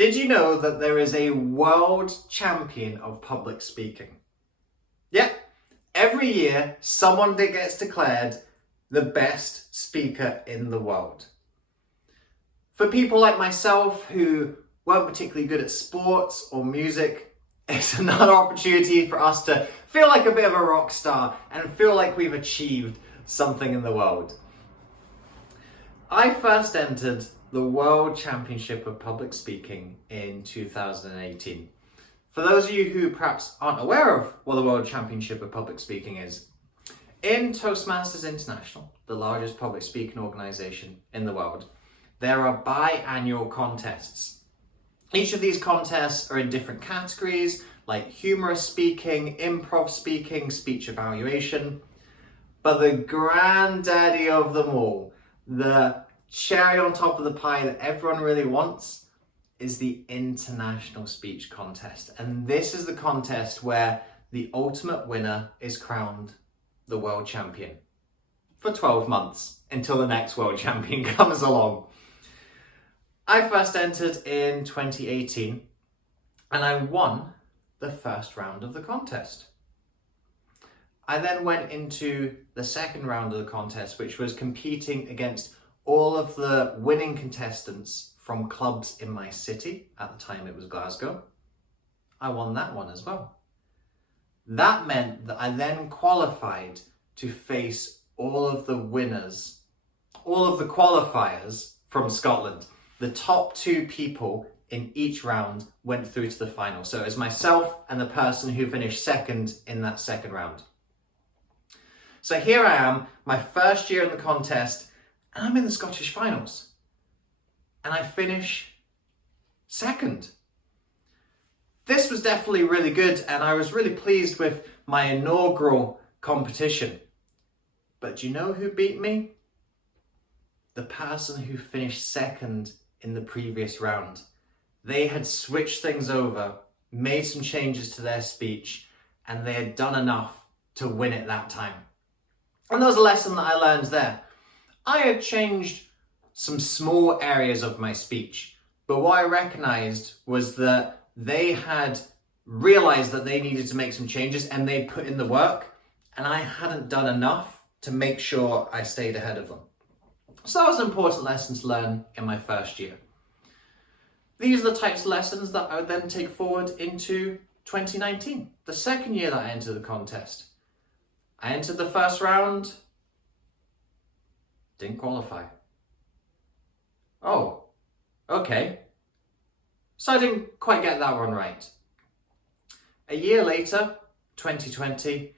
Did you know that there is a world champion of public speaking? Yeah, every year someone that gets declared the best speaker in the world. For people like myself who weren't particularly good at sports or music, it's another opportunity for us to feel like a bit of a rock star and feel like we've achieved something in the world. I first entered the World Championship of Public Speaking in 2018. For those of you who perhaps aren't aware of what the World Championship of Public Speaking is, in Toastmasters International, the largest public speaking organisation in the world, there are biannual contests. Each of these contests are in different categories, like humorous speaking, improv speaking, speech evaluation. But the granddaddy of them all, the cherry on top of the pie that everyone really wants, is the International Speech Contest. And this is the contest where the ultimate winner is crowned the world champion for 12 months until the next world champion comes along. I first entered in 2018 and I won the first round of the contest. I then went into the second round of the contest, which was competing against all of the winning contestants from clubs in my city. At the time it was Glasgow. I won that one as well. That meant that I then qualified to face all of the winners, all of the qualifiers from Scotland. The top two people in each round went through to the final. So it was myself and the person who finished second in that second round. So here I am, my first year in the contest, and I'm in the Scottish finals. And I finish second. This was definitely really good, and I was really pleased with my inaugural competition. But do you know who beat me? The person who finished second in the previous round. They had switched things over, made some changes to their speech, and they had done enough to win it that time. And there was a lesson that I learned there. I had changed some small areas of my speech, but what I recognized was that they had realized that they needed to make some changes and they put in the work, and I hadn't done enough to make sure I stayed ahead of them. So that was an important lesson to learn in my first year. These are the types of lessons that I would then take forward into 2019, the second year that I entered the contest. I entered the first round, didn't qualify. Oh, okay. So I didn't quite get that one right. A year later, 2020,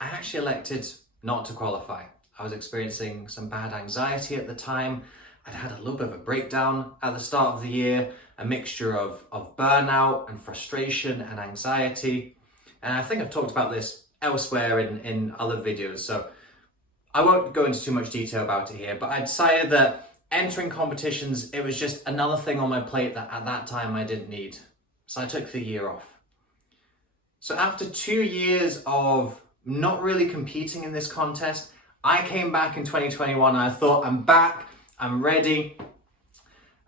I actually elected not to qualify. I was experiencing some bad anxiety at the time. I'd had a little bit of a breakdown at the start of the year, a mixture of burnout and frustration and anxiety. And I think I've talked about this elsewhere in other videos, so I won't go into too much detail about it here, but I decided that entering competitions, it was just another thing on my plate that at that time I didn't need. So I took the year off. So after 2 years of not really competing in this contest, I came back in 2021 and I thought, I'm back, I'm ready.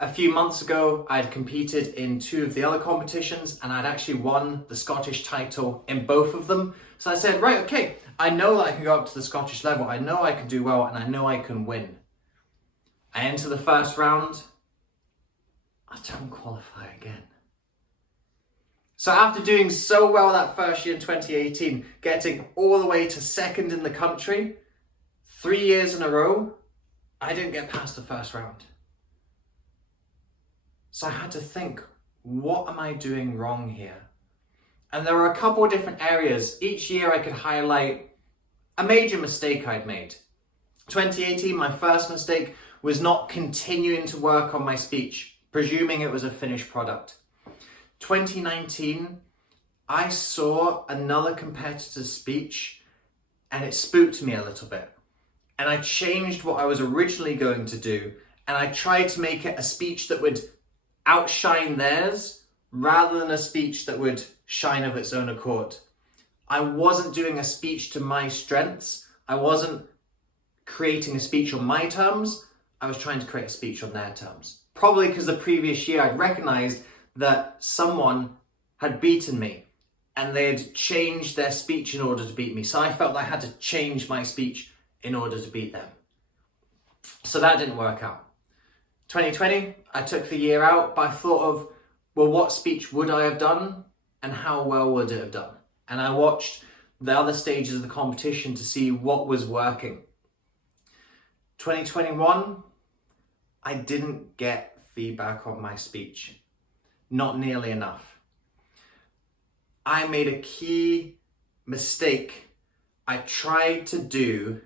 A few months ago, I'd competed in 2 of the other competitions and I'd actually won the Scottish title in both of them. So I said, right, okay, I know that I can go up to the Scottish level. I know I can do well and I know I can win. I enter the first round, I don't qualify again. So after doing so well that first year in 2018, getting all the way to second in the country, 3 years in a row, I didn't get past the first round. So I had to think, what am I doing wrong here? And there were a couple of different areas. Each year I could highlight a major mistake I'd made. 2018, my first mistake was not continuing to work on my speech, presuming it was a finished product. 2019, I saw another competitor's speech and it spooked me a little bit. And I changed what I was originally going to do and I tried to make it a speech that would outshine theirs rather than a speech that would shine of its own accord. I wasn't doing a speech to my strengths. I wasn't creating a speech on my terms. I was trying to create a speech on their terms. Probably because the previous year I'd recognized that someone had beaten me and they had changed their speech in order to beat me. So I felt I had to change my speech in order to beat them. So that didn't work out. 2020, I took the year out, but I thought of, well, what speech would I have done and how well would it have done? And I watched the other stages of the competition to see what was working. 2021, I didn't get feedback on my speech. Not nearly enough. I made a key mistake. I tried to do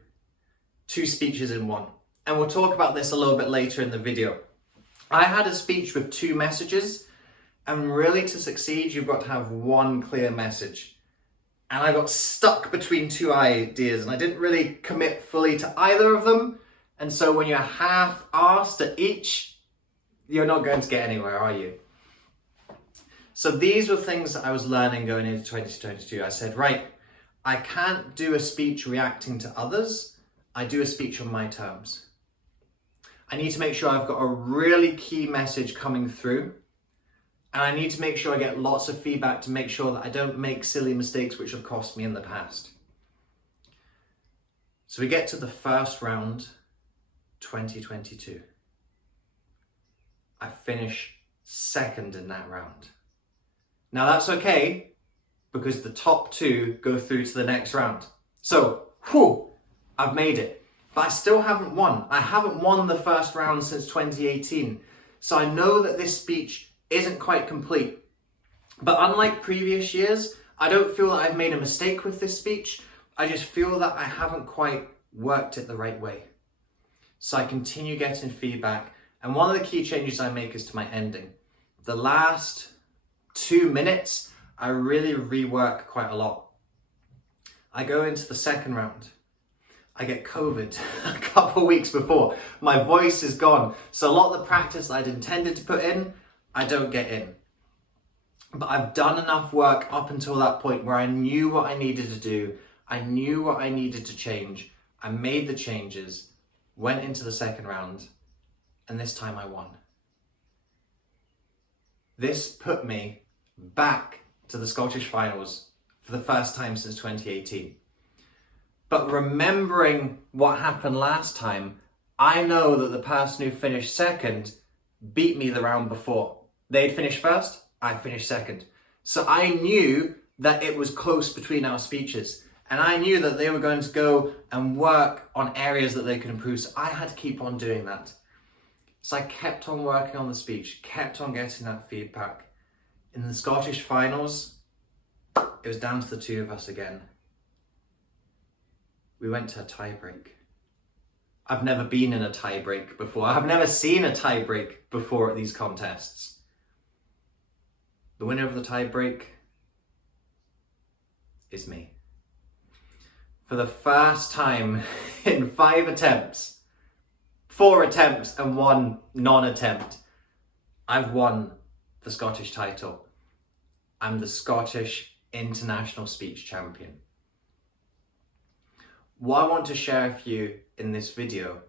2 speeches in one. And we'll talk about this a little bit later in the video. I had a speech with 2 messages, and really to succeed, you've got to have one clear message. And I got stuck between 2 ideas, and I didn't really commit fully to either of them. And so when you're half-arsed at each, you're not going to get anywhere, are you? So these were things that I was learning going into 2022. I said, right, I can't do a speech reacting to others. I do a speech on my terms. I need to make sure I've got a really key message coming through. And I need to make sure I get lots of feedback to make sure that I don't make silly mistakes which have cost me in the past. So we get to the first round, 2022. I finish second in that round. Now that's okay, because the top 2 go through to the next round. So, I've made it. But I still haven't won. I haven't won the first round since 2018. So I know that this speech isn't quite complete. But unlike previous years, I don't feel that I've made a mistake with this speech. I just feel that I haven't quite worked it the right way. So I continue getting feedback. And one of the key changes I make is to my ending. The last 2 minutes, I really rework quite a lot. I go into the second round. I get COVID a couple of weeks before. My voice is gone. So a lot of the practice I'd intended to put in, I don't get in. But I've done enough work up until that point where I knew what I needed to do. I knew what I needed to change. I made the changes, went into the second round, and this time I won. This put me back to the Scottish finals for the first time since 2018. But remembering what happened last time, I know that the person who finished second beat me the round before. They'd finished first, I finished second. So I knew that it was close between our speeches. And I knew that they were going to go and work on areas that they could improve. So I had to keep on doing that. So I kept on working on the speech, kept on getting that feedback. In the Scottish finals, it was down to the 2 of us again. We went to a tie break. I've never been in a tie break before. I've never seen a tie break before at these contests. The winner of the tie break is me. For the first time in 5 attempts, 4 attempts and 1 non-attempt, I've won the Scottish title. I'm the Scottish International Speech Champion. What I want to share with you in this video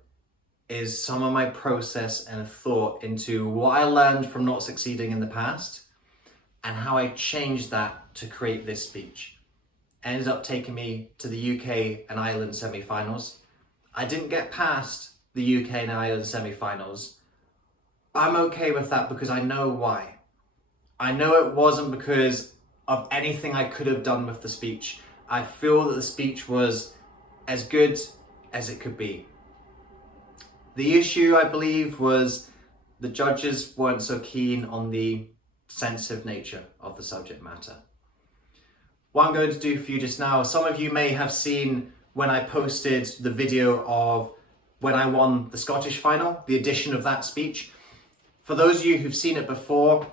is some of my process and thought into what I learned from not succeeding in the past and how I changed that to create this speech. It ended up taking me to the UK and Ireland semi-finals. I didn't get past the UK and Ireland semi-finals. I'm okay with that because I know why. I know it wasn't because of anything I could have done with the speech. I feel that the speech was as good as it could be. The issue, I believe, was the judges weren't so keen on the sensitive nature of the subject matter. What I'm going to do for you just now, some of you may have seen when I posted the video of when I won the Scottish final, the edition of that speech. For those of you who've seen it before,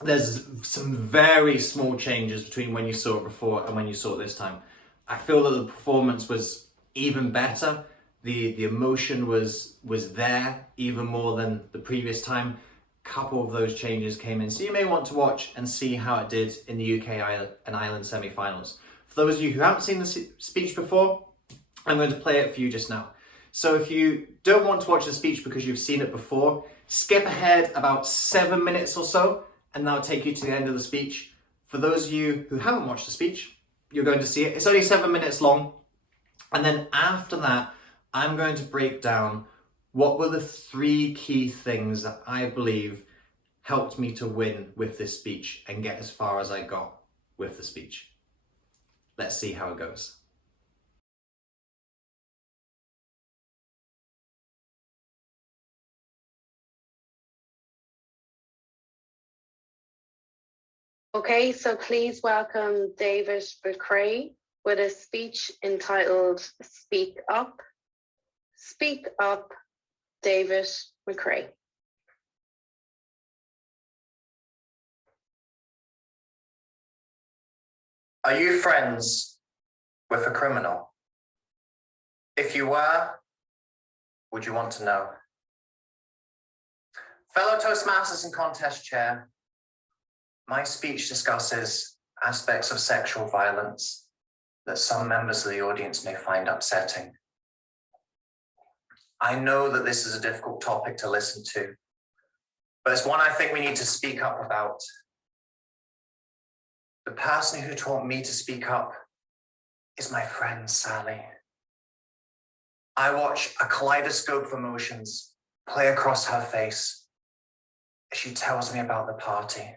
there's some very small changes between when you saw it before and when you saw it this time. I feel that the performance was even better. The emotion was there even more than the previous time. A couple of those changes came in. So you may want to watch and see how it did in the UK and Ireland semi-finals. For those of you who haven't seen the speech before, I'm going to play it for you just now. So if you don't want to watch the speech because you've seen it before, skip ahead about 7 minutes or so and that'll take you to the end of the speech. For those of you who haven't watched the speech, you're going to see it. It's only 7 minutes long. And then after that, I'm going to break down what were the 3 key things that I believe helped me to win with this speech and get as far as I got with the speech. Let's see how it goes. Okay, so please welcome David Brene with a speech entitled Speak Up. Speak Up, David Brene. Are you friends with a criminal? If you were, would you want to know? Fellow Toastmasters and contest chair, my speech discusses aspects of sexual violence that some members of the audience may find upsetting. I know that this is a difficult topic to listen to, but it's one I think we need to speak up about. The person who taught me to speak up is my friend Sally. I watch a kaleidoscope of emotions play across her face as she tells me about the party.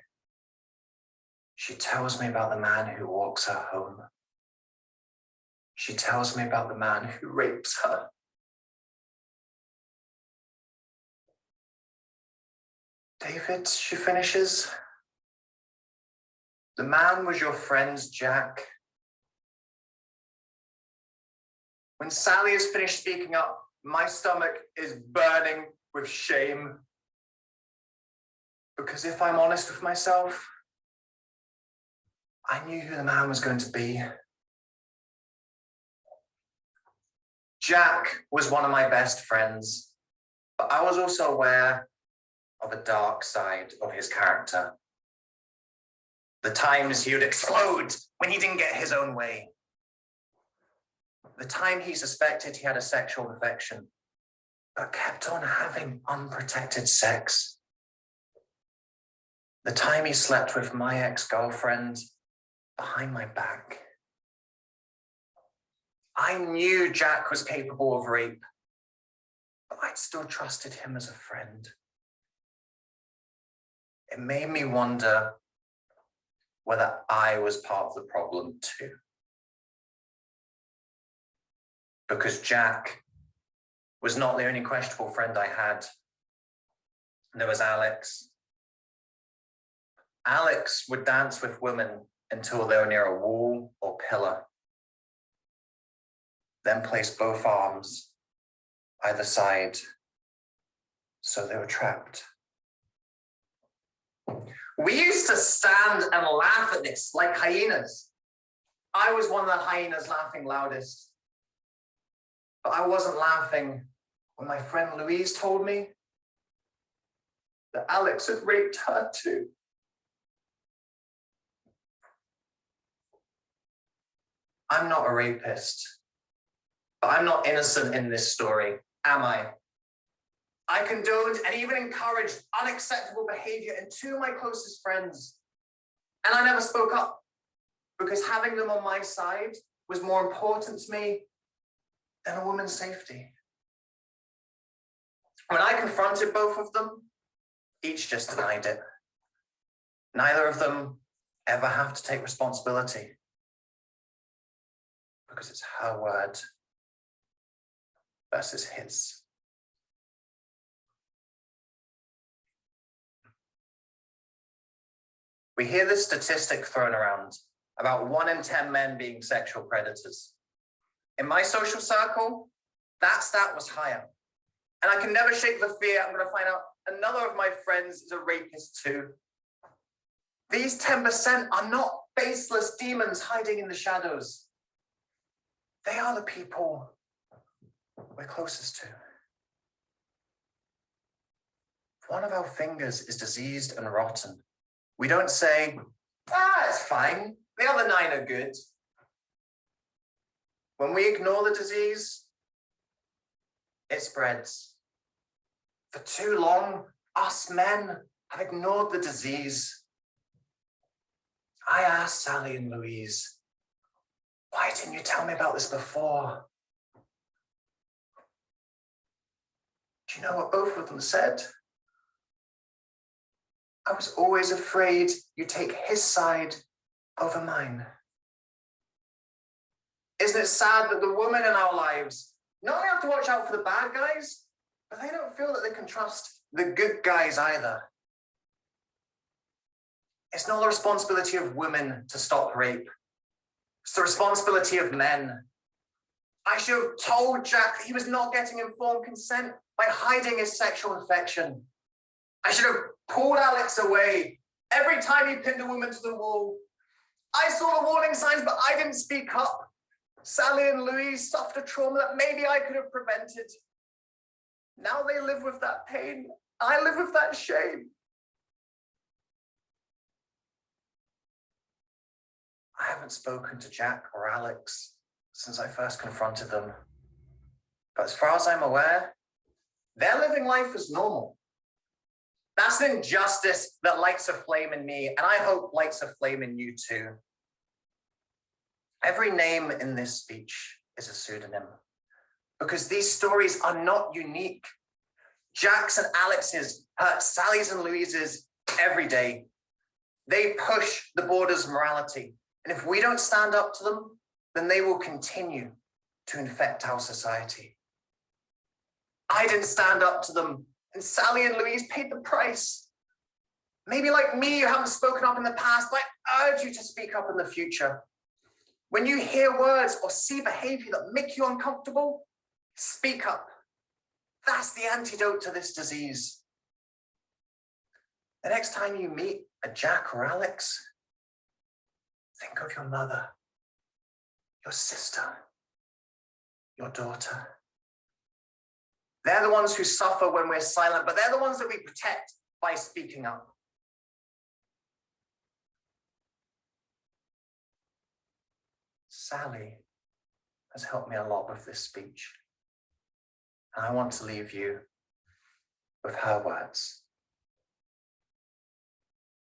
She tells me about the man who walks her home. She tells me about the man who rapes her. David, she finishes. The man was your friend, Jack. When Sally has finished speaking up, my stomach is burning with shame. Because if I'm honest with myself, I knew who the man was going to be. Jack was one of my best friends, but I was also aware of a dark side of his character. The times he would explode when he didn't get his own way. The time he suspected he had a sexual infection, but kept on having unprotected sex. The time he slept with my ex-girlfriend behind my back. I knew Jack was capable of rape, but I'd still trusted him as a friend. It made me wonder whether I was part of the problem too. Because Jack was not the only questionable friend I had. There was Alex. Alex would dance with women until they were near a wall or pillar, then place both arms either side, so they were trapped. We used to stand and laugh at this like hyenas. I was one of the hyenas laughing loudest. But I wasn't laughing when my friend Louise told me that Alex had raped her too. I'm not a rapist, but I'm not innocent in this story, am I? I condoned and even encouraged unacceptable behavior in 2 of my closest friends. And I never spoke up because having them on my side was more important to me than a woman's safety. When I confronted both of them, each just denied it. Neither of them ever have to take responsibility because it's her word versus his. We hear this statistic thrown around about 1 in 10 men being sexual predators. In my social circle, that stat was higher. And I can never shake the fear I'm going to find out another of my friends is a rapist too. These 10% are not faceless demons hiding in the shadows. They are the people we're closest to. If one of our fingers is diseased and rotten, we don't say, it's fine, the other 9 are good. When we ignore the disease, it spreads. For too long, us men have ignored the disease. I asked Sally and Louise, why didn't you tell me about this before? Do you know what both of them said? I was always afraid you'd take his side over mine. Isn't it sad that the women in our lives not only have to watch out for the bad guys, but they don't feel that they can trust the good guys either? It's not the responsibility of women to stop rape. It's the responsibility of men. I should have told Jack that he was not getting informed consent by hiding his sexual infection. I should have pulled Alex away every time he pinned a woman to the wall. I saw the warning signs, but I didn't speak up. Sally and Louise suffered a trauma that maybe I could have prevented. Now they live with that pain. I live with that shame. I haven't spoken to Jack or Alex since I first confronted them. But as far as I'm aware, they're living life as normal. That's an injustice that lights a flame in me, and I hope lights a flame in you too. Every name in this speech is a pseudonym, because these stories are not unique. Jack's and Alex's hurt Sally's and Louise's every day. They push the borders of morality, and if we don't stand up to them, then they will continue to infect our society. I didn't stand up to them, and Sally and Louise paid the price. Maybe like me, you haven't spoken up in the past, but I urge you to speak up in the future. When you hear words or see behavior that make you uncomfortable, speak up. That's the antidote to this disease. The next time you meet a Jack or Alex, think of your mother, your sister, your daughter. They're the ones who suffer when we're silent, but they're the ones that we protect by speaking up. Sally has helped me a lot with this speech, and I want to leave you with her words.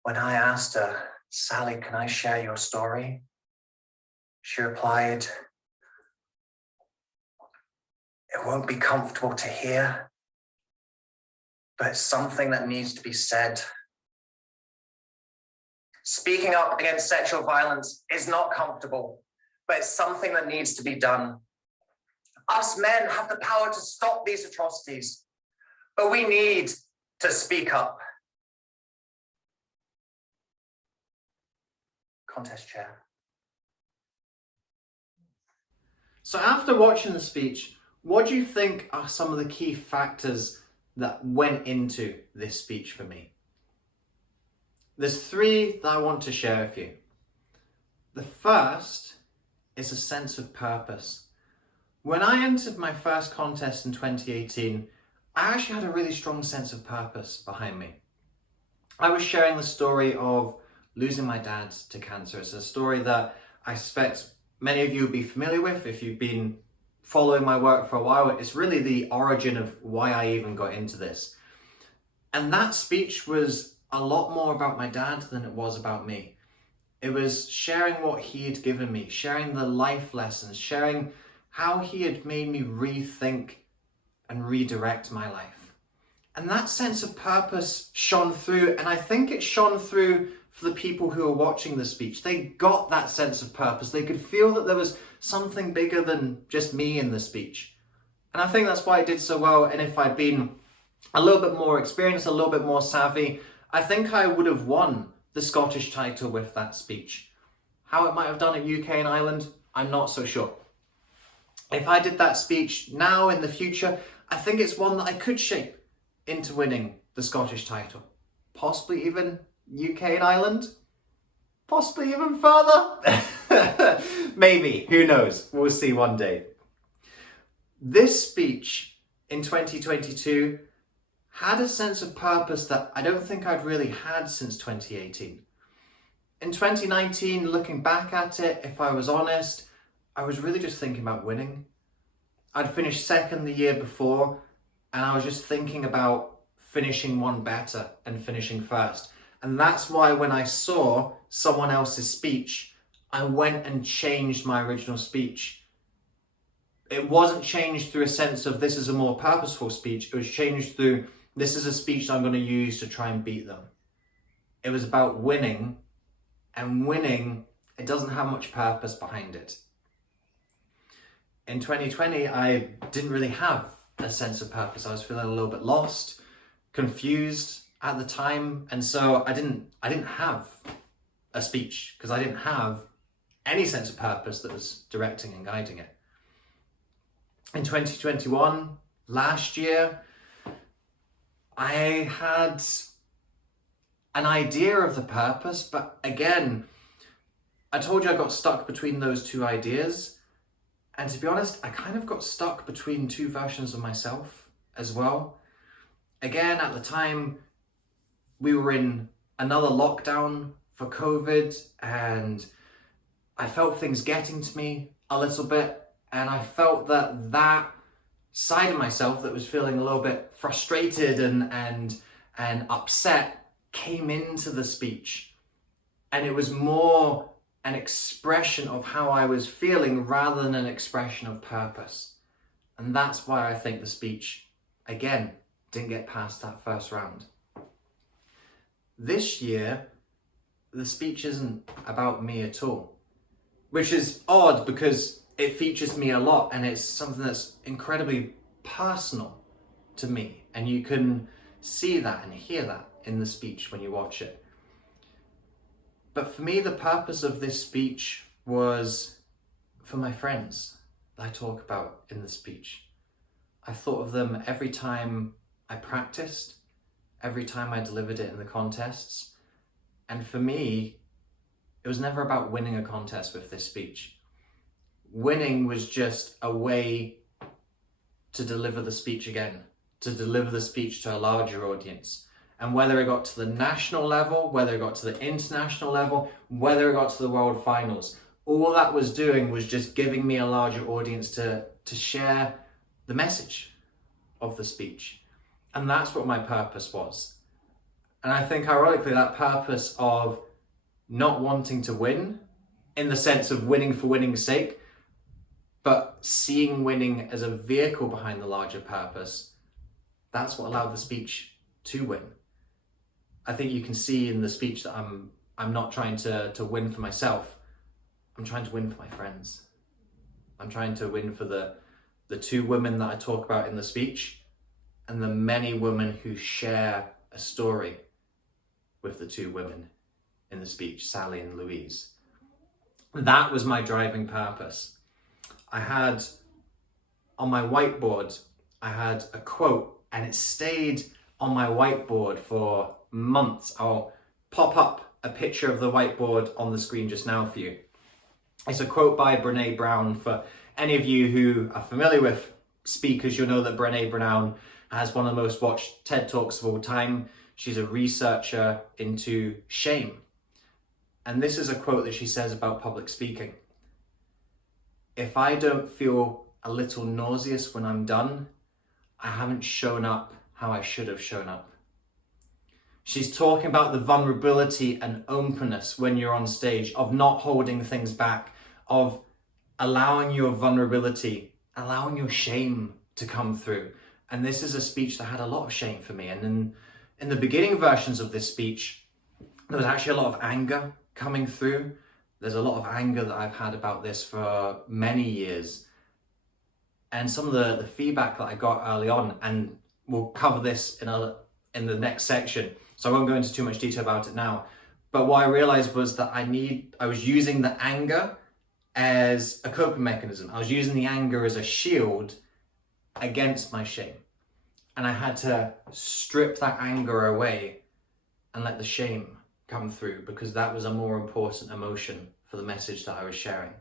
When I asked her, Sally, can I share your story? She replied, it won't be comfortable to hear, but it's something that needs to be said. Speaking up against sexual violence is not comfortable, but it's something that needs to be done. Us men have the power to stop these atrocities, but we need to speak up. Contest chair. So after watching the speech, what do you think are some of the key factors that went into this speech for me? There's three that I want to share with you. The first is a sense of purpose. When I entered my first contest in 2018, I actually had a really strong sense of purpose behind me. I was sharing the story of losing my dad to cancer. It's a story that I suspect many of you will be familiar with if you've been following my work for a while. It's really the origin of why I even got into this. And that speech was a lot more about my dad than it was about me. It was sharing what he had given me, sharing the life lessons, sharing how he had made me rethink and redirect my life. And that sense of purpose shone through, and I think it shone through for the people who were watching the speech. They got that sense of purpose. They could feel that there was something bigger than just me in the speech. And I think that's why it did so well. And if I'd been a little bit more experienced, a little bit more savvy, I think I would have won the Scottish title with that speech. How it might have done in UK and Ireland, I'm not so sure. If I did that speech now in the future, I think it's one that I could shape into winning the Scottish title. Possibly even UK and Ireland. Possibly even further. Maybe, who knows? We'll see one day. This speech in 2022 had a sense of purpose that I don't think I'd really had since 2018. In 2019, looking back at it, if I was honest, I was really just thinking about winning. I'd finished second the year before, and I was just thinking about finishing one better and finishing first. And that's why when I saw someone else's speech, I went and changed my original speech. It wasn't changed through a sense of this is a more purposeful speech. It was changed through this is a speech that I'm going to use to try and beat them. It was about winning, and winning, it doesn't have much purpose behind it. In 2020, I didn't really have a sense of purpose. I was feeling a little bit lost, confused at the time, and so I didn't have a speech because I didn't have any sense of purpose that was directing and guiding it. In 2021, last year, I had an idea of the purpose, but again, I told you I got stuck between those two ideas. And to be honest, I kind of got stuck between two versions of myself as well. Again, at the time, we were in another lockdown for COVID, and I felt things getting to me a little bit. And I felt that side of myself that was feeling a little bit frustrated and upset came into the speech. And it was more an expression of how I was feeling rather than an expression of purpose. And that's why I think the speech, again, didn't get past that first round. This year, the speech isn't about me at all, which is odd because it features me a lot and it's something that's incredibly personal to me. And you can see that and hear that in the speech when you watch it. But for me, the purpose of this speech was for my friends that I talk about in the speech. I thought of them every time I practiced, every time I delivered it in the contests. And for me, it was never about winning a contest with this speech. Winning was just a way to deliver the speech again, to deliver the speech to a larger audience. And whether it got to the national level, whether it got to the international level, whether it got to the world finals, all that was doing was just giving me a larger audience to share the message of the speech. And that's what my purpose was. And I think ironically that purpose of not wanting to win in the sense of winning for winning's sake, but seeing winning as a vehicle behind the larger purpose, that's what allowed the speech to win. I think you can see in the speech that I'm not trying to win for myself. I'm trying to win for my friends. I'm trying to win for the two women that I talk about in the speech and the many women who share a story with the two women in the speech, Sally and Louise. That was my driving purpose. I had on my whiteboard, I had a quote and it stayed on my whiteboard for months. I'll pop up a picture of the whiteboard on the screen just now for you. It's a quote by Brene Brown. For any of you who are familiar with speakers, you'll know that Brene Brown has one of the most watched TED Talks of all time. She's a researcher into shame. And this is a quote that she says about public speaking. If I don't feel a little nauseous when I'm done, I haven't shown up how I should have shown up. She's talking about the vulnerability and openness when you're on stage, of not holding things back, of allowing your vulnerability, allowing your shame to come through. And this is a speech that had a lot of shame for me. And in the beginning versions of this speech, there was actually a lot of anger coming through. There's a lot of anger that I've had about this for many years. And some of the feedback that I got early on, and we'll cover this in the next section, so I won't go into too much detail about it now. But what I realized was that I was using the anger as a coping mechanism. I was using the anger as a shield against my shame. And I had to strip that anger away and let the shame come through, because that was a more important emotion for the message that I was sharing.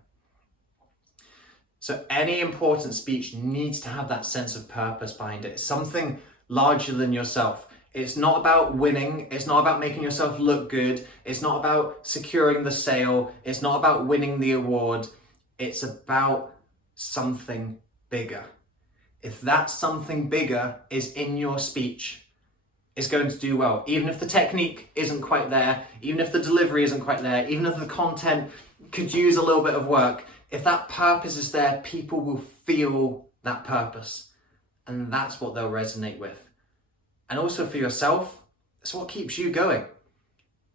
So any important speech needs to have that sense of purpose behind it. It's something larger than yourself. It's not about winning. It's not about making yourself look good. It's not about securing the sale. It's not about winning the award. It's about something bigger. If that something bigger is in your speech, is going to do well. Even if the technique isn't quite there, even if the delivery isn't quite there, even if the content could use a little bit of work, if that purpose is there, people will feel that purpose. And that's what they'll resonate with. And also for yourself, it's what keeps you going.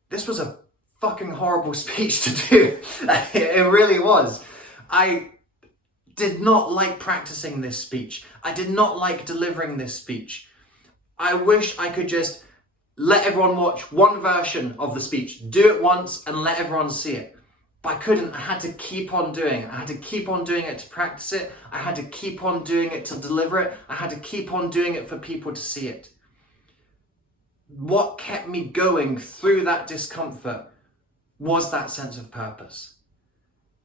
This was a fucking horrible speech to do. It really was. I did not like practicing this speech. I did not like delivering this speech. I wish I could just let everyone watch one version of the speech, do it once and let everyone see it. But I couldn't. I had to keep on doing it. I had to keep on doing it to practice it. I had to keep on doing it to deliver it. I had to keep on doing it for people to see it. What kept me going through that discomfort was that sense of purpose.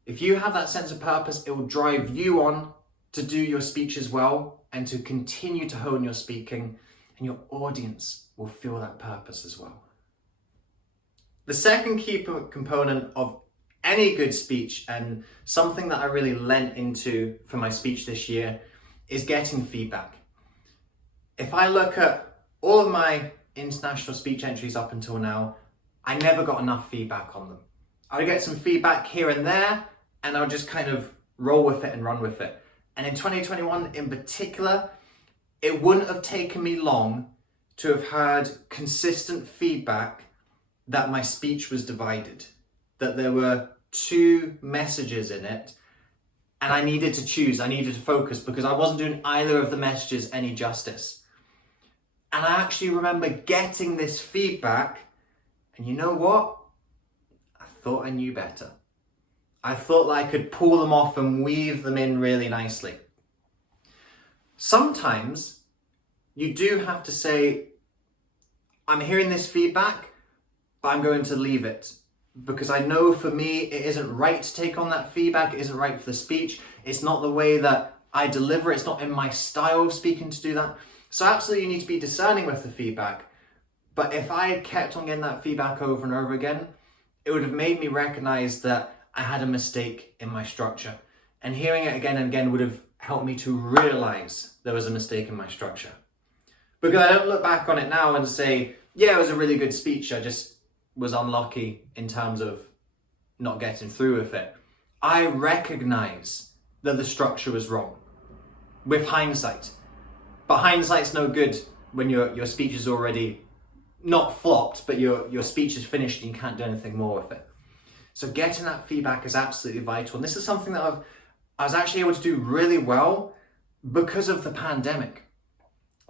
If you have that sense of purpose, it will drive you on to do your speeches well and to continue to hone your speaking, and your audience will feel that purpose as well. The second key component of any good speech, and something that I really lent into for my speech this year, is getting feedback. If I look at all of my international speech entries up until now, I never got enough feedback on them. I would get some feedback here and there, and I would just kind of roll with it and run with it. And in 2021 in particular, it wouldn't have taken me long to have heard consistent feedback that my speech was divided, that there were two messages in it, and I needed to choose, I needed to focus, because I wasn't doing either of the messages any justice. And I actually remember getting this feedback, and you know what? I thought I knew better. I thought that I could pull them off and weave them in really nicely. Sometimes you do have to say, I'm hearing this feedback, but I'm going to leave it. Because I know for me, it isn't right to take on that feedback. It isn't right for the speech. It's not the way that I deliver. It's not in my style of speaking to do that. So absolutely you need to be discerning with the feedback. But if I had kept on getting that feedback over and over again, it would have made me recognize that I had a mistake in my structure. And hearing it again and again would have helped me to realize there was a mistake in my structure. Because I don't look back on it now and say, yeah, it was a really good speech. I just was unlucky in terms of not getting through with it. I recognize that the structure was wrong with hindsight. But hindsight's no good when your speech is already not flopped, but your speech is finished and you can't do anything more with it. So getting that feedback is absolutely vital. And this is something that I was actually able to do really well because of the pandemic.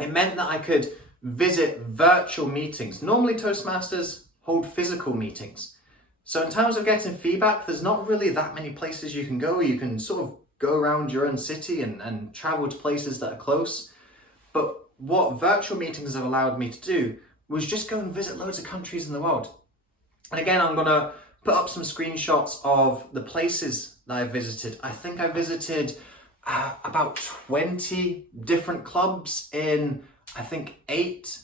It meant that I could visit virtual meetings. Normally Toastmasters hold physical meetings. So in terms of getting feedback, there's not really that many places you can go. You can sort of go around your own city and travel to places that are close. But what virtual meetings have allowed me to do was just go and visit loads of countries in the world. And again, I'm going to put up some screenshots of the places that I visited. I think I visited about 20 different clubs in, I think, 8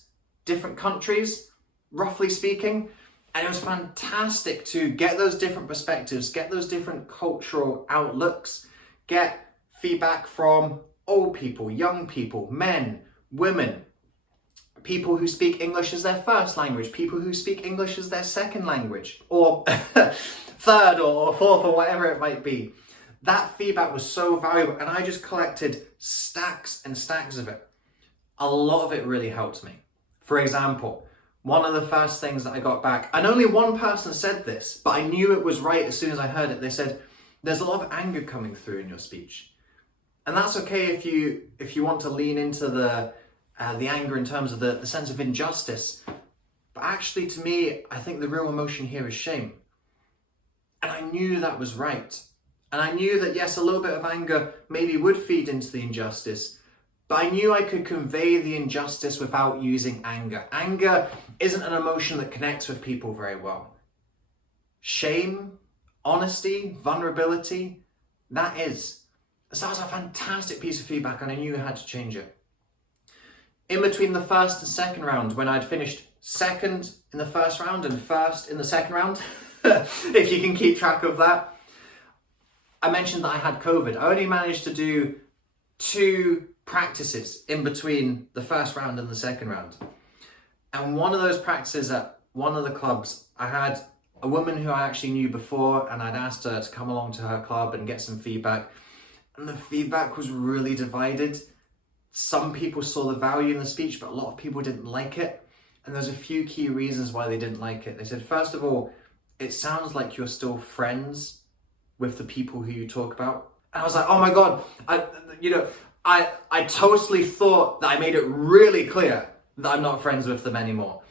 different countries, roughly speaking. And it was fantastic to get those different perspectives, get those different cultural outlooks, get feedback from old people, young people, men, women, people who speak English as their first language, people who speak English as their second language, or third or fourth or whatever it might be. That feedback was so valuable, and I just collected stacks and stacks of it. A lot of it really helped me. For example, one of the first things that I got back, and only one person said this, but I knew it was right as soon as I heard it. They said, there's a lot of anger coming through in your speech. And that's okay if you want to lean into the anger in terms of the sense of injustice. But actually, to me, I think the real emotion here is shame. And I knew that was right. And I knew that, yes, a little bit of anger maybe would feed into the injustice, but I knew I could convey the injustice without using anger. Anger isn't an emotion that connects with people very well. Shame, honesty, vulnerability, that is. So that was a fantastic piece of feedback, and I knew I had to change it. In between the first and second round, when I'd finished second in the first round and first in the second round, if you can keep track of that, I mentioned that I had COVID. I only managed to do 2 practices in between the first round and the second round. And one of those practices at one of the clubs, I had a woman who I actually knew before, and I'd asked her to come along to her club and get some feedback. And the feedback was really divided. Some people saw the value in the speech, but a lot of people didn't like it. And there's a few key reasons why they didn't like it. They said, first of all, it sounds like you're still friends with the people who you talk about. And I was like, oh my God, I totally thought that I made it really clear that I'm not friends with them anymore.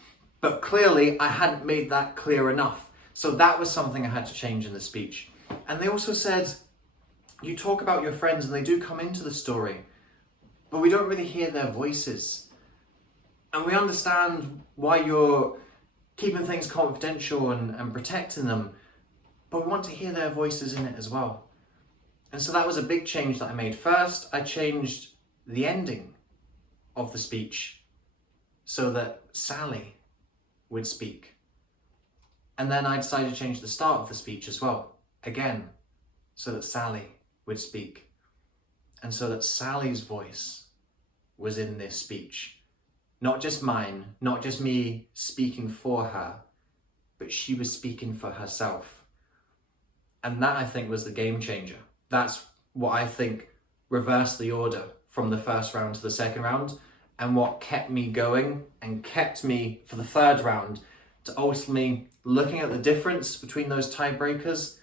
But clearly I hadn't made that clear enough. So that was something I had to change in the speech. And they also said, you talk about your friends and they do come into the story, but we don't really hear their voices. And we understand why you're keeping things confidential and protecting them, but we want to hear their voices in it as well. And so that was a big change that I made. First, I changed the ending of the speech so that Sally would speak. And then I decided to change the start of the speech as well, again, so that Sally would speak. And so that Sally's voice was in this speech. Not just mine, not just me speaking for her, but she was speaking for herself. And that, I think, was the game changer. That's what I think reversed the order from the first round to the second round, and what kept me going and kept me for the third round to ultimately looking at the difference between those tiebreakers.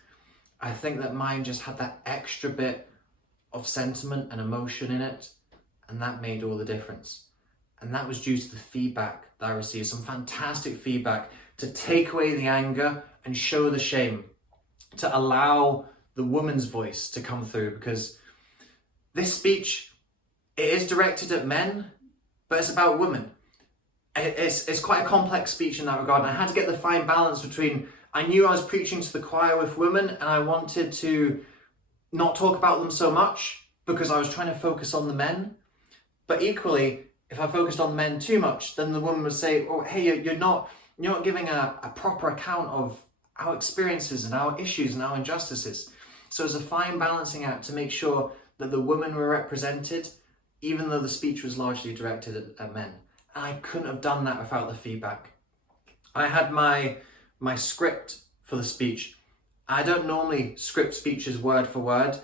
I think that mine just had that extra bit of sentiment and emotion in it, and that made all the difference. And that was due to the feedback that I received, some fantastic feedback to take away the anger and show the shame, to allow the woman's voice to come through, because this speech, it is directed at men, but it's about women. It's quite a complex speech in that regard, and I had to get the fine balance between, I knew I was preaching to the choir with women, and I wanted to not talk about them so much because I was trying to focus on the men. But equally, if I focused on men too much, then the woman would say, oh, hey, you're not giving a proper account of our experiences and our issues and our injustices. So it's a fine balancing act to make sure that the women were represented, even though the speech was largely directed at men. And I couldn't have done that without the feedback. I had my script for the speech. I don't normally script speeches word for word,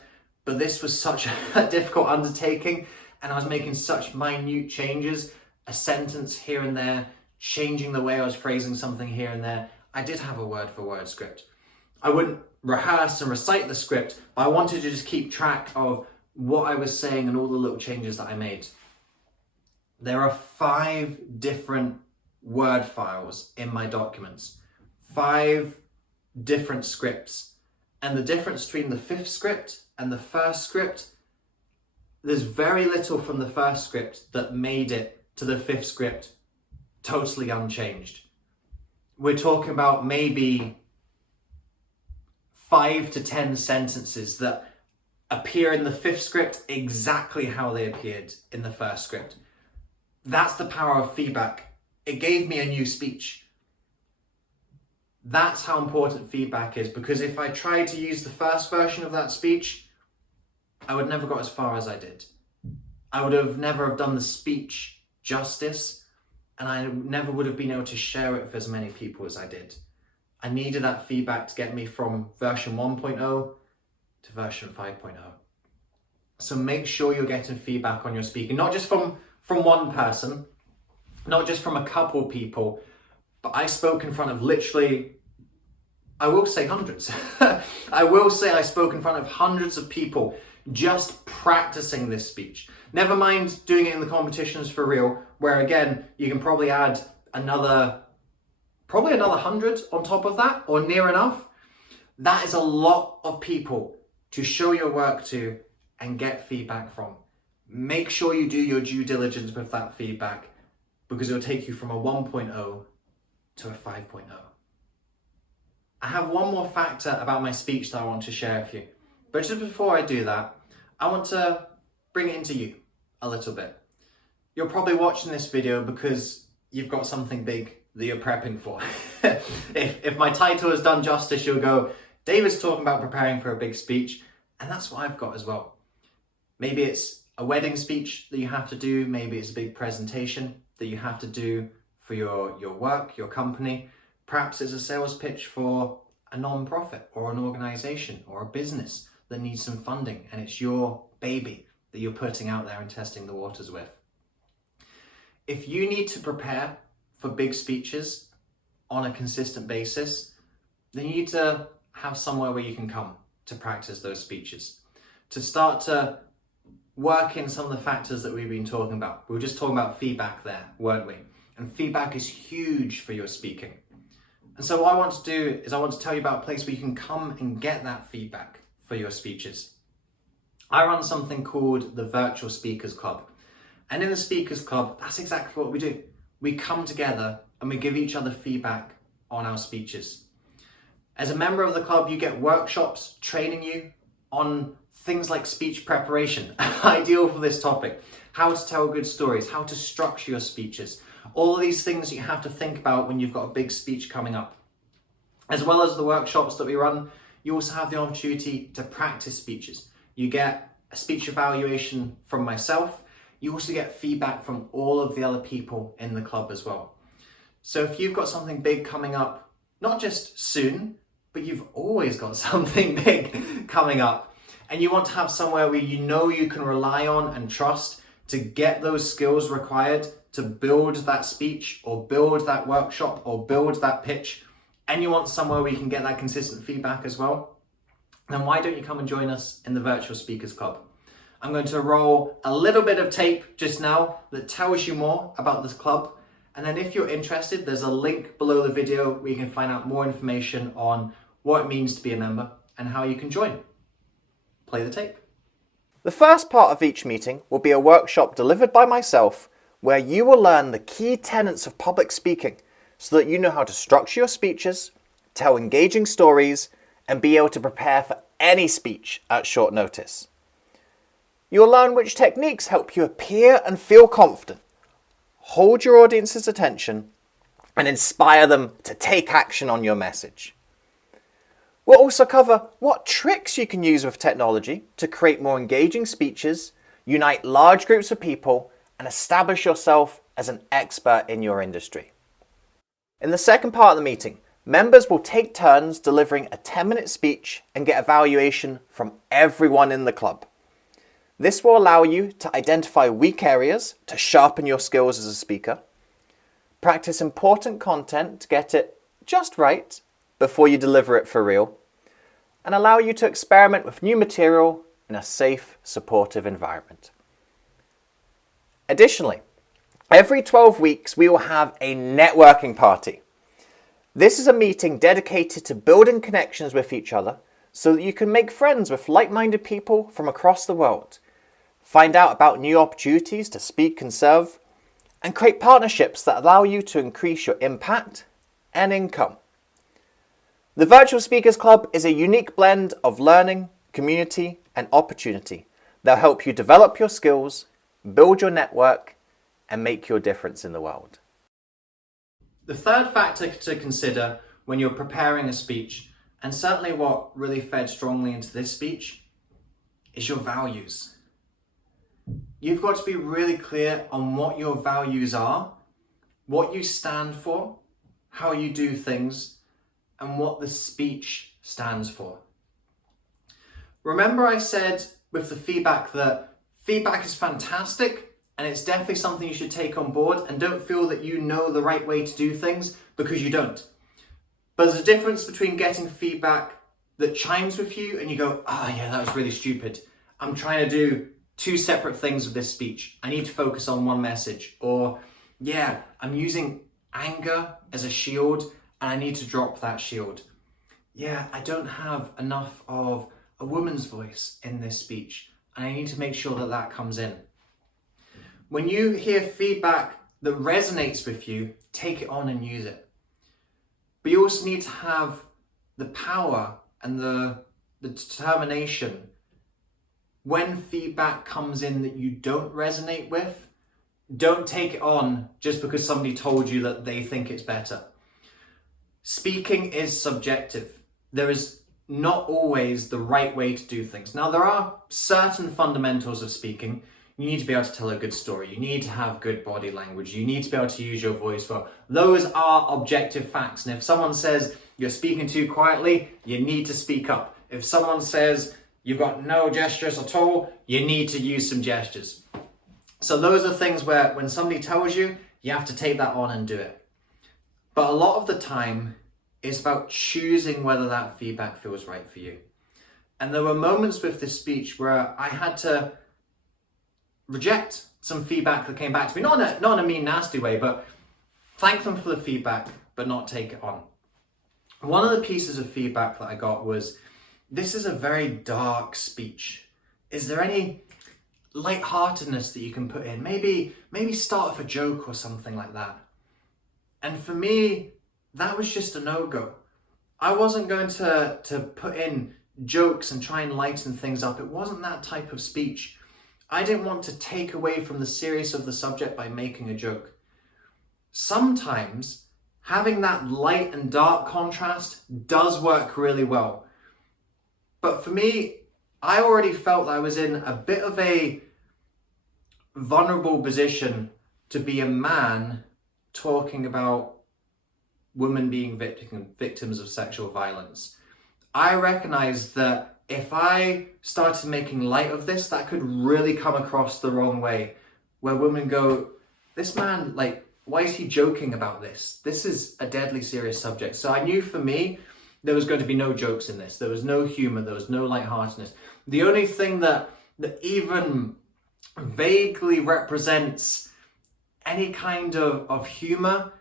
but this was such a difficult undertaking, and I was making such minute changes, a sentence here and there, changing the way I was phrasing something here and there. I did have a word for word script. I wouldn't rehearse and recite the script, but I wanted to just keep track of what I was saying and all the little changes that I made. There are 5 different Word files in my documents, 5 different scripts. And the difference between the 5th script and the first script, there's very little from the first script that made it to the 5th script totally unchanged. We're talking about maybe 5 to 10 sentences that appear in the 5th script exactly how they appeared in the first script. That's the power of feedback. It gave me a new speech. That's how important feedback is, because if I tried to use the first version of that speech, I would never got as far as I did. I would have never have done the speech justice, and I never would have been able to share it with as many people as I did. I needed that feedback to get me from version 1.0 to version 5.0. So make sure you're getting feedback on your speaking, not just from one person, not just from a couple people, but I spoke in front of literally, I will say hundreds. I will say I spoke in front of hundreds of people just practicing this speech. Never mind doing it in the competitions for real, where again, you can probably add another 100 on top of that, or near enough. That is a lot of people to show your work to and get feedback from. Make sure you do your due diligence with that feedback, because it'll take you from a 1.0 to a 5.0. I have one more factor about my speech that I want to share with you. But just before I do that, I want to bring it into you a little bit. You're probably watching this video because you've got something big that you're prepping for. If my title has done justice, you'll go, David's talking about preparing for a big speech, and that's what I've got as well. Maybe it's a wedding speech that you have to do, maybe it's a big presentation that you have to do for your work, your company. Perhaps it's a sales pitch for a non-profit or an organization or a business that needs some funding, and it's your baby that you're putting out there and testing the waters with. If you need to prepare for big speeches on a consistent basis, then you need to have somewhere where you can come to practice those speeches, to start to work in some of the factors that we've been talking about. We were just talking about feedback there, weren't we? And feedback is huge for your speaking. And so what I want to do is I want to tell you about a place where you can come and get that feedback for your speeches. I run something called the Virtual Speakers Club. And in the Speakers Club, that's exactly what we do. We come together and we give each other feedback on our speeches. As a member of the club, you get workshops training you on things like speech preparation, ideal for this topic, how to tell good stories, how to structure your speeches, all of these things you have to think about when you've got a big speech coming up. As well as the workshops that we run, you also have the opportunity to practice speeches. You get a speech evaluation from myself. You also get feedback from all of the other people in the club as well. So if you've got something big coming up, not just soon, but you've always got something big coming up, and you want to have somewhere where you know you can rely on and trust to get those skills required to build that speech or build that workshop or build that pitch, and you want somewhere where you can get that consistent feedback as well, then why don't you come and join us in the Virtual Speakers Club? I'm going to roll a little bit of tape just now that tells you more about this club. And then if you're interested, there's a link below the video where you can find out more information on what it means to be a member and how you can join. Play the tape. The first part of each meeting will be a workshop delivered by myself where you will learn the key tenets of public speaking so that you know how to structure your speeches, tell engaging stories, and be able to prepare for any speech at short notice. You'll learn which techniques help you appear and feel confident, hold your audience's attention, and inspire them to take action on your message. We'll also cover what tricks you can use with technology to create more engaging speeches, unite large groups of people, and establish yourself as an expert in your industry. In the second part of the meeting, members will take turns delivering a 10-minute speech and get evaluation from everyone in the club. This will allow you to identify weak areas to sharpen your skills as a speaker, practice important content to get it just right before you deliver it for real, and allow you to experiment with new material in a safe, supportive environment. Additionally, every 12 weeks we will have a networking party. This is a meeting dedicated to building connections with each other so that you can make friends with like-minded people from across the world, find out about new opportunities to speak and serve, and create partnerships that allow you to increase your impact and income. The Virtual Speakers Club is a unique blend of learning, community, and opportunity that will help you develop your skills, build your network, and make your difference in the world. The third factor to consider when you're preparing a speech, and certainly what really fed strongly into this speech, is your values. You've got to be really clear on what your values are, what you stand for, how you do things, and what the speech stands for. Remember I said with the feedback that feedback is fantastic and it's definitely something you should take on board, and don't feel that you know the right way to do things because you don't. But there's a difference between getting feedback that chimes with you and you go, yeah, that was really stupid. I'm trying to do two separate things with this speech. I need to focus on one message. Or, yeah, I'm using anger as a shield and I need to drop that shield. Yeah, I don't have enough of a woman's voice in this speech and I need to make sure that that comes in. When you hear feedback that resonates with you, take it on and use it. But you also need to have the power and the determination when feedback comes in that you don't resonate with. Don't take it on just because somebody told you that they think it's better. Speaking is subjective. There is not always the right way to do things. Now, there are certain fundamentals of speaking. you need to be able to tell a good story. You need to have good body language. You need to be able to use your voice well. Those are objective facts. And if someone says you're speaking too quietly, you need to speak up. If someone says you've got no gestures at all, you need to use some gestures. So those are things where when somebody tells you, you have to take that on and do it. But a lot of the time, it's about choosing whether that feedback feels right for you. And there were moments with this speech where I had to reject some feedback that came back to me, not in a mean, nasty way, but thank them for the feedback, but not take it on. One of the pieces of feedback that I got was, this is a very dark speech. Is there any lightheartedness that you can put in? Maybe start with a joke or something like that. And for me, that was just a no-go. I wasn't going to put in jokes and try and lighten things up. It wasn't that type of speech. I didn't want to take away from the seriousness of the subject by making a joke. Sometimes having that light and dark contrast does work really well. But for me, I already felt that I was in a bit of a vulnerable position to be a man talking about women being victims of sexual violence. I recognized that if I started making light of this, that could really come across the wrong way, where women go, this man, like, why is he joking about this? This is a deadly serious subject. So I knew for me, there was going to be no jokes in this. There was no humor. There was no lightheartedness. The only thing that even vaguely represents any kind of humor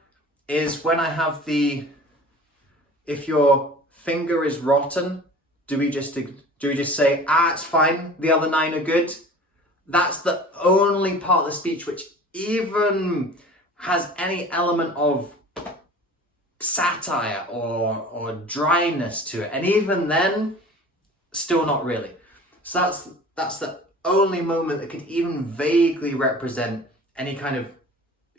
is when I have if your finger is rotten, do we just say, it's fine, the other 9 are good? That's the only part of the speech which even has any element of satire or dryness to it. And even then, still not really. So that's the only moment that could even vaguely represent any kind of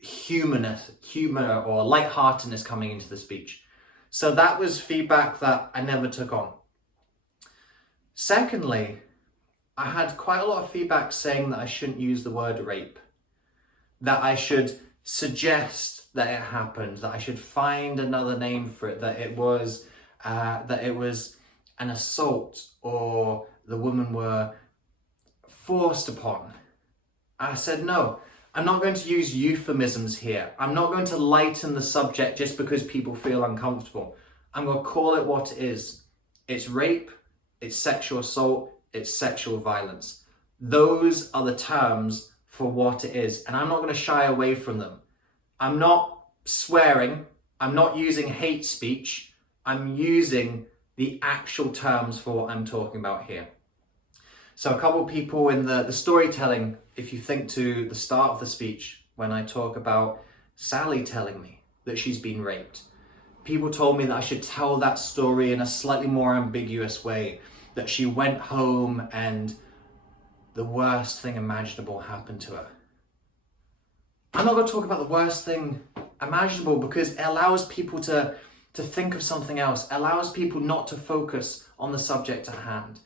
humor or lightheartedness coming into the speech. So that was feedback that I never took on. Secondly, I had quite a lot of feedback saying that I shouldn't use the word rape, that I should suggest that it happened, that I should find another name for it, that it was an assault or the women were forced upon. I said, no, I'm not going to use euphemisms here. I'm not going to lighten the subject just because people feel uncomfortable. I'm going to call it what it is. It's rape, it's sexual assault, it's sexual violence. Those are the terms for what it is, and I'm not going to shy away from them. I'm not swearing, I'm not using hate speech, I'm using the actual terms for what I'm talking about here. So a couple of people in the storytelling, if you think to the start of the speech, when I talk about Sally telling me that she's been raped, people told me that I should tell that story in a slightly more ambiguous way, that she went home and the worst thing imaginable happened to her. I'm not going to talk about the worst thing imaginable because it allows people to think of something else, allows people not to focus on the subject at hand.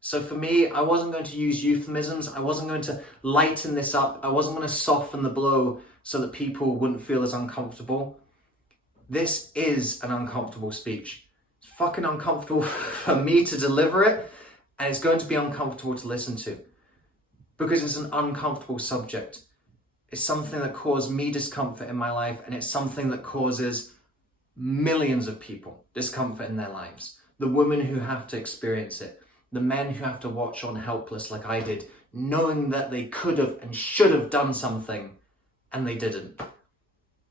So for me, I wasn't going to use euphemisms. I wasn't going to lighten this up. I wasn't going to soften the blow so that people wouldn't feel as uncomfortable. This is an uncomfortable speech. It's fucking uncomfortable for me to deliver it, and it's going to be uncomfortable to listen to because it's an uncomfortable subject. It's something that caused me discomfort in my life, and it's something that causes millions of people discomfort in their lives. The women who have to experience it, the men who have to watch on helpless like I did, knowing that they could have and should have done something and they didn't.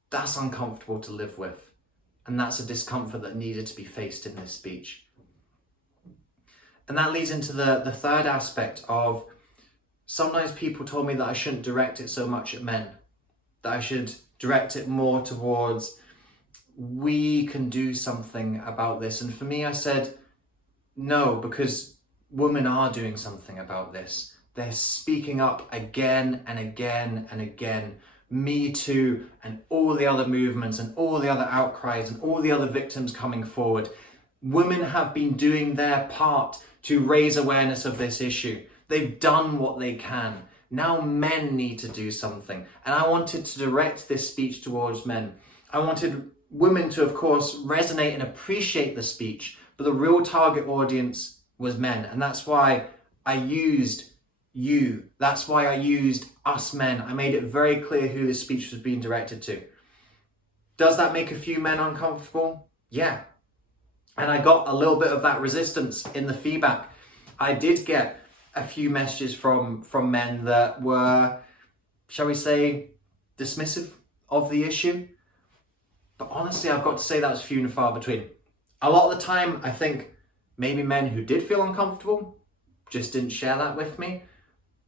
That's uncomfortable to live with. And that's a discomfort that needed to be faced in this speech. And that leads into the third aspect of, sometimes people told me that I shouldn't direct it so much at men, that I should direct it more towards, we can do something about this. And for me, I said, no, because women are doing something about this. They're speaking up again and again and again. Me Too and all the other movements and all the other outcries and all the other victims coming forward. Women have been doing their part to raise awareness of this issue. They've done what they can. Now men need to do something. And I wanted to direct this speech towards men. I wanted women to, of course, resonate and appreciate the speech, but the real target audience was men. And that's why I used you. That's why I used us men. I made it very clear who this speech was being directed to. Does that make a few men uncomfortable? Yeah. And I got a little bit of that resistance in the feedback. I did get a few messages from men that were, shall we say, dismissive of the issue. But honestly, I've got to say that was few and far between. A lot of the time, I think maybe men who did feel uncomfortable just didn't share that with me.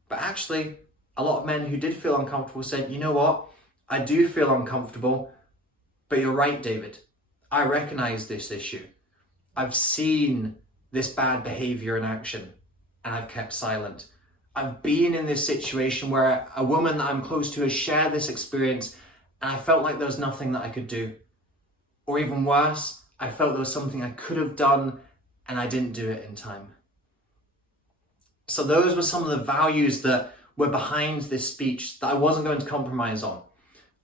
But actually, a lot of men who did feel uncomfortable said, you know what? I do feel uncomfortable, but you're right, David. I recognize this issue. I've seen this bad behavior in action and I've kept silent. I've been in this situation where a woman that I'm close to has shared this experience and I felt like there was nothing that I could do. Or even worse, I felt there was something I could have done and I didn't do it in time. So those were some of the values that were behind this speech that I wasn't going to compromise on.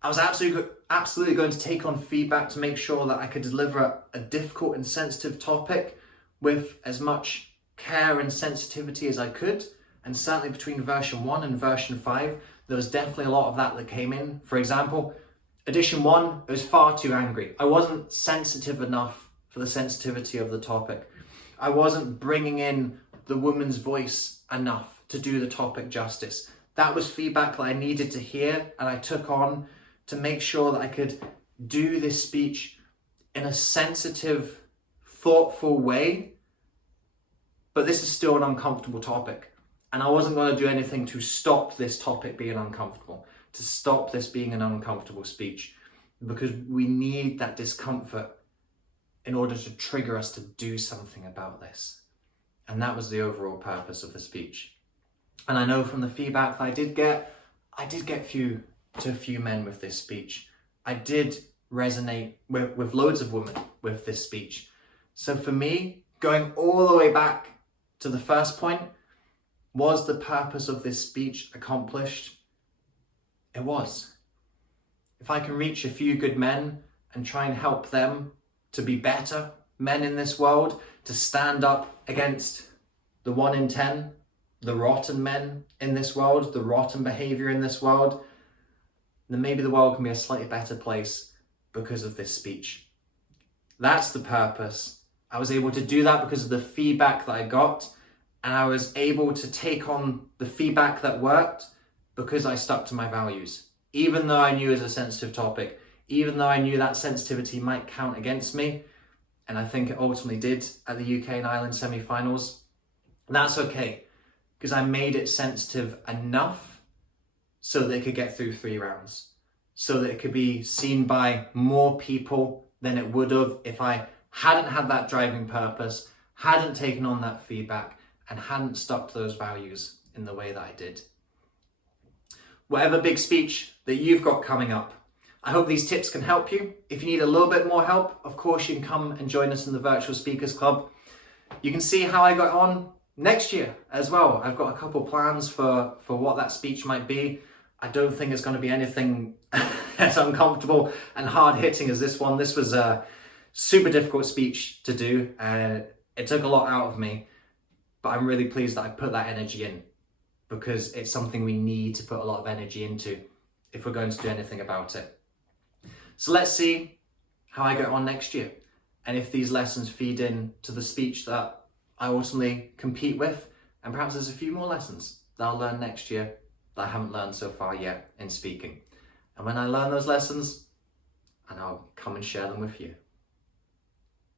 I was absolutely going to take on feedback to make sure that I could deliver a difficult and sensitive topic with as much care and sensitivity as I could. And certainly between version 1 and version 5, there was definitely a lot of that came in. For example, edition 1, it was far too angry. I wasn't sensitive enough for the sensitivity of the topic. I wasn't bringing in the woman's voice enough to do the topic justice. That was feedback that I needed to hear and I took on to make sure that I could do this speech in a sensitive, thoughtful way. But this is still an uncomfortable topic. And I wasn't going to do anything to stop this topic being uncomfortable, to stop this being an uncomfortable speech, because we need that discomfort in order to trigger us to do something about this. And that was the overall purpose of the speech. And I know from the feedback that I did get a few men with this speech. I did resonate with loads of women with this speech. So for me, going all the way back to the first point, was the purpose of this speech accomplished? It was. If I can reach a few good men and try and help them to be better men in this world, to stand up against the 1 in 10, the rotten men in this world, the rotten behavior in this world, then maybe the world can be a slightly better place because of this speech. That's the purpose. I was able to do that because of the feedback that I got, and I was able to take on the feedback that worked because I stuck to my values. Even though I knew it was a sensitive topic, even though I knew that sensitivity might count against me, and I think it ultimately did at the UK and Ireland semi-finals, that's okay, because I made it sensitive enough so that it could get through 3 rounds, so that it could be seen by more people than it would have if I hadn't had that driving purpose, hadn't taken on that feedback, and hadn't stuck to those values in the way that I did. Whatever big speech that you've got coming up, I hope these tips can help you. If you need a little bit more help, of course you can come and join us in the Virtual Speakers Club. You can see how I got on next year as well. I've got a couple plans for what that speech might be. I don't think it's going to be anything as uncomfortable and hard-hitting as this one. This was a super difficult speech to do, and it took a lot out of me, but I'm really pleased that I put that energy in, because it's something we need to put a lot of energy into if we're going to do anything about it. So let's see how I get on next year, and if these lessons feed in to the speech that I ultimately compete with, and perhaps there's a few more lessons that I'll learn next year that I haven't learned so far yet in speaking. And when I learn those lessons, and I'll come and share them with you.